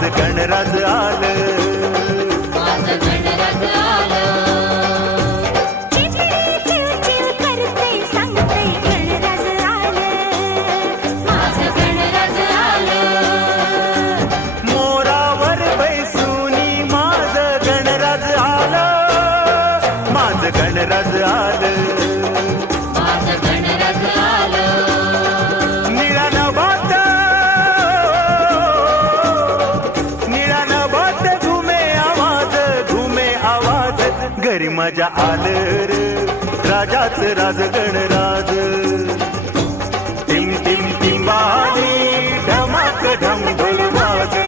माझं गणराज आलं, माझं गणराज आलं. चिमणी चिवचिव करते सांगते गणराज आलं, माझं गणराज आलं. मोरावर बैसूनी माझं गणराज आलं, माझं गणराज आलं. माझं गणराज आलं. निळा नभात, निळा नभात घुमे आवाज, घरी मजा आलं रे राजाचं राज गणराज. टिम टिम टिंबाली ढमाक ढम ढोल वाज.